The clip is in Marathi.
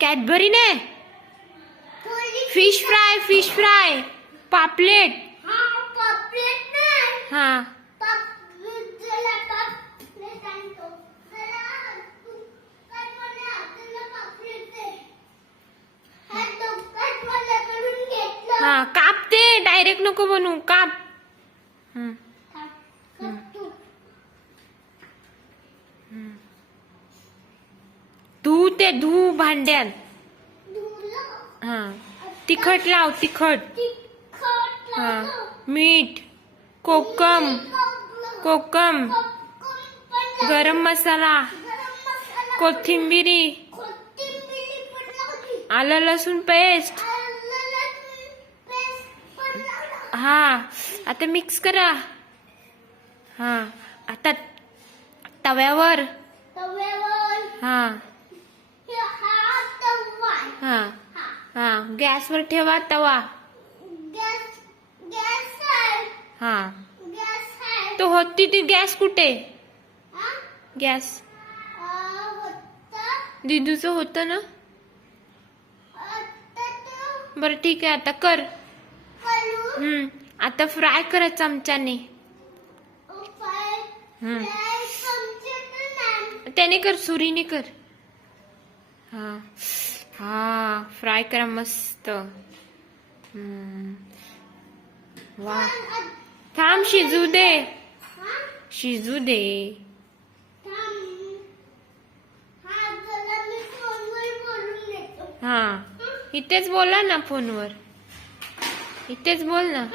कॅडबरी ने फिश फ्राय पापलेट हा हा काप ते डायरेक्ट नको बनवू काप. धू भांड्यात. हा तिखट लाव तिखट. हा मीठ कोकम गरम मसाला कोथिंबिरी आलं लसूण पेस्ट. हा आता मिक्स करा. हा आता तव्यावर हा हा हा गॅसवर ठेवा तवा. हा तो होती ती गॅस कुठे? गॅस दिदूचं होतं ना. बरं ठीक आहे आता कर. आता फ्राय करा चमच्याने. त्याने कर सुरीने कर. हा हा फ्राय करा मस्त. वा थांब शिजू दे. हा इथेच बोला ना फोनवर. इथेच बोल ना.